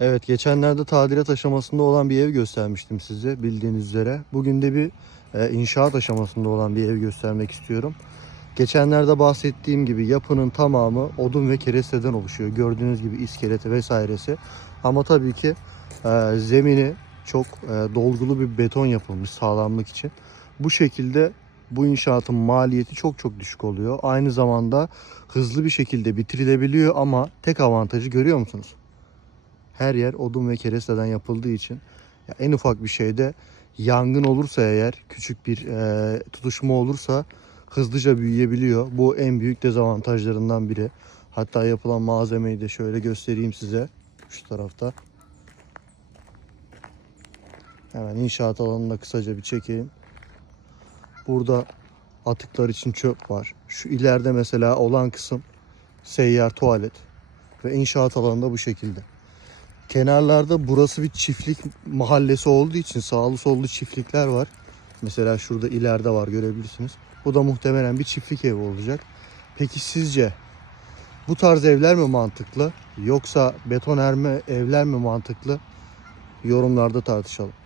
Evet geçenlerde tadilat aşamasında olan bir ev göstermiştim size bildiğiniz üzere. Bugün de bir e, inşaat aşamasında olan bir ev göstermek istiyorum. Geçenlerde bahsettiğim gibi yapının tamamı odun ve keresteden oluşuyor. Gördüğünüz gibi iskeleti vesairesi. Ama tabii ki e, zemini çok e, dolgulu bir beton yapılmış sağlamlık için. Bu şekilde bu inşaatın maliyeti çok çok düşük oluyor. Aynı zamanda hızlı bir şekilde bitirilebiliyor ama tek avantajı görüyor musunuz? Her yer odun ve keresteden yapıldığı için ya en ufak bir şeyde yangın olursa eğer küçük bir e, tutuşma olursa hızlıca büyüyebiliyor. Bu en büyük dezavantajlarından biri. Hatta yapılan malzemeyi de şöyle göstereyim size şu tarafta. Hemen inşaat alanında kısaca bir çekeyim. Burada atıklar için çöp var. Şu ileride mesela olan kısım seyyar tuvalet ve inşaat alanında bu şekilde. Kenarlarda burası bir çiftlik mahallesi olduğu için sağlı sollu çiftlikler var. Mesela şurada ileride var görebilirsiniz. Bu da muhtemelen bir çiftlik evi olacak. Peki sizce bu tarz evler mi mantıklı yoksa beton erme evler mi mantıklı? Yorumlarda tartışalım.